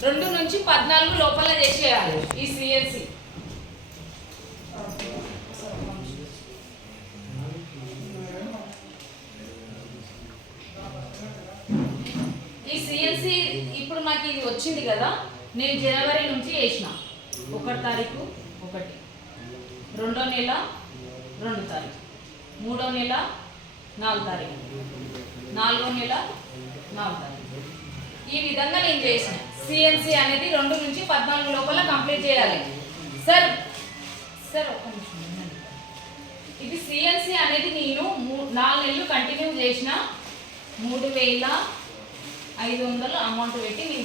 2 నుంచి 14 లోపల చేసేయాలి ఈ సిఎన్సి. ఈ సిఎన్సి ఇప్పుడు నాకు ఇది వచ్చింది కదా, నేను జనవరి నుంచి వేసిన 1వ తారీఖు 1, 2వ నెల 2 తారీఖు, 3వ నెల 4 తారీఖు, 4వ నెల 4 తారీఖు. ఈ విధంగా నేను చేసిన సిఎన్సి అనేది 2 నుంచి 14 లోపల కంప్లీట్ చేయాలి. సార్ ఒక్క నిమిషం. ఇది సిఎన్సి అనేది నేను 4 నెలలు కంటిన్యూ చేసిన 3500 అమౌంట్ పెట్టి నేను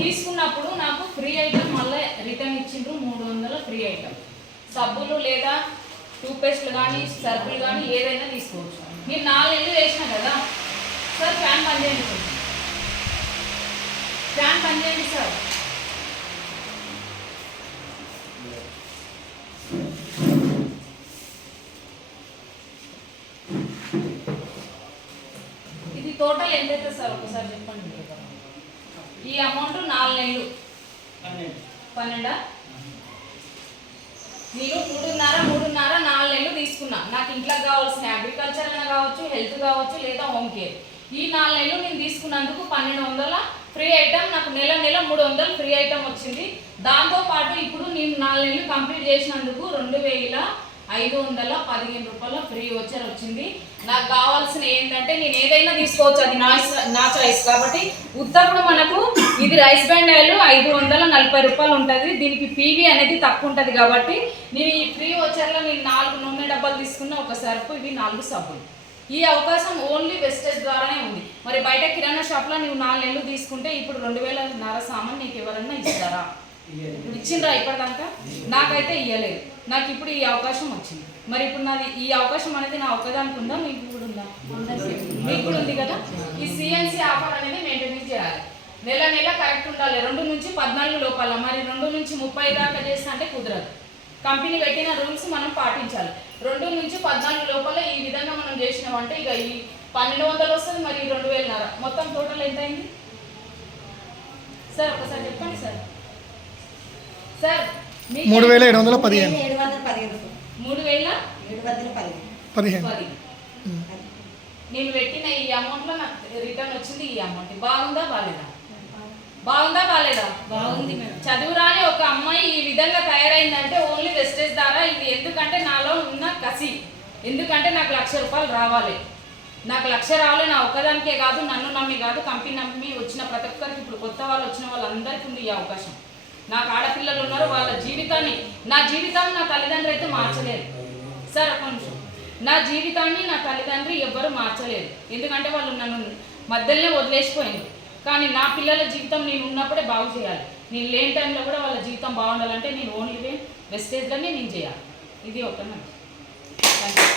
తీసుకున్నప్పుడు నాకు ఫ్రీ ఐటమ్ మళ్ళీ రిటర్న్ ఇచ్చిండ్రు 300 ఫ్రీ ఐటమ్. సబ్బులు లేదా టూత్పేస్ట్లు కానీ సర్ఫులు కానీ ఏదైనా తీసుకోవచ్చు. నేను 4 నెలలు వేసిన కదా సార్. ఫ్యాన్ బంద్ చేయండి సార్, ఫ్యాన్ బంద్ చేయండి సార్. ఇది టోటల్ ఎంత అవుతుంది సార్ ఒకసారి చెప్పండి. ఈ అమౌంట్ 4 నెలలు 12. నేను 3.5 4 నెలలు తీసుకున్నా. నాకు ఇంట్లోకి కావాల్సిన అగ్రికల్చర్ అయినా కావచ్చు, హెల్త్ కావచ్చు, లేదా హోమ్ కేర్. ఈ 4 నెలలు నేను తీసుకున్నందుకు 1200 ఫ్రీ ఐటమ్, నాకు నెల 300 ఫ్రీ ఐటమ్ వచ్చింది. దాంతోపాటు ఇప్పుడు నేను 4 నెలలు కంప్లీట్ చేసినందుకు 2515 రూపాయల ఫ్రీ వచ్చర్ వచ్చింది. నాకు కావాల్సిన ఏంటంటే నేను ఏదైనా తీసుకోవచ్చు, అది నా చాయిస్ కాబట్టి. ఉత్తప్పుడు మనకు ఇది రైస్ బ్రాండ్ ఆయిల్ 540 రూపాయలు ఉంటుంది. దీనికి పీవీ అనేది తక్కువ ఉంటుంది కాబట్టి నేను ఈ ఫ్రీ వచ్చర్లో నేను 4 నూనె డబ్బాలు తీసుకున్న, ఒక సర్ఫ్, ఇవి 4 సబ్బులు. ఈ అవకాశం ఓన్లీ వెస్టేజ్ ద్వారానే ఉంది. మరి బయట కిరాణా షాప్లో నువ్వు 4 నెలలు తీసుకుంటే ఇప్పుడు 2000 సామాన్ నీకు ఎవరన్నా ఇస్తారా? ఇచ్చిండ్రా ఇప్పటిదాకా? నాకైతే ఇవ్వలేదు. నాకు ఇప్పుడు ఈ అవకాశం వచ్చింది. మరి ఇప్పుడు నాది ఈ అవకాశం అనేది నా ఒక్కదానికి ఉందా, మీకు కూడా ఉందా? మీకు కూడా ఉంది కదా. ఈ సిఎన్సి ఆఫర్ అనేది మెయింటైన్ చేయాలి. నెల కరెక్ట్ ఉండాలి. 2 నుంచి 14 లోపల. మరి 2 నుంచి 30 దాకా చేస్తా అంటే కుదరదు. కంపెనీ పెట్టిన రూల్స్ మనం పాటించాలి. 2 నుంచి 14 లోపల ఈ విధంగా మనం చేసినామంటే ఇక ఈ 1200 వస్తుంది, మరి 2000 మొత్తం టోటల్ ఎంత అయింది సార్? ఒకసారి చెప్పండి సార్. 3715. 3715. నేను పెట్టిన ఈ అమౌంట్లో నాకు రిటర్న్ వచ్చింది ఈ అమౌంట్. బాగుందా బాలేదా? బాగుంది. చదువు రాని ఒక అమ్మాయి ఈ విధంగా తయారైందంటే ఓన్లీ వెస్టేజ్ ద్వారా. ఇది ఎందుకంటే నాలో ఉన్న కసి, ఎందుకంటే నాకు 1,00,000 రూపాయలు రావాలి. నాకు 1,00,000 రావాలి. నా ఒక్కదానికే కాదు, నన్ను నమ్మి కాదు, కంపెనీ నమ్మి వచ్చిన ప్రతి ఒక్కరికి, ఇప్పుడు కొత్త వాళ్ళు వచ్చిన వాళ్ళందరికీ ఉంది ఈ అవకాశం. నాకు ఆడపిల్లలు ఉన్నారు, వాళ్ళ జీవితాన్ని, నా జీవితాన్ని నా తల్లిదండ్రులు అయితే మార్చలేరు సార్. ఒక నిమిషం. నా జీవితాన్ని నా తల్లిదండ్రులు ఎవ్వరూ మార్చలేరు, ఎందుకంటే వాళ్ళు నన్ను మధ్యలోనే వదిలేసిపోయింది. కానీ నా పిల్లల జీవితం నేను ఉన్నప్పుడే బాగు చేయాలి. నేను లేని టైంలో కూడా వాళ్ళ జీవితం బాగుండాలంటే నేను ఓన్లీ వెస్టేజ్లోనే నేను చేయాలి. ఇది ఒక థ్యాంక్ యూ.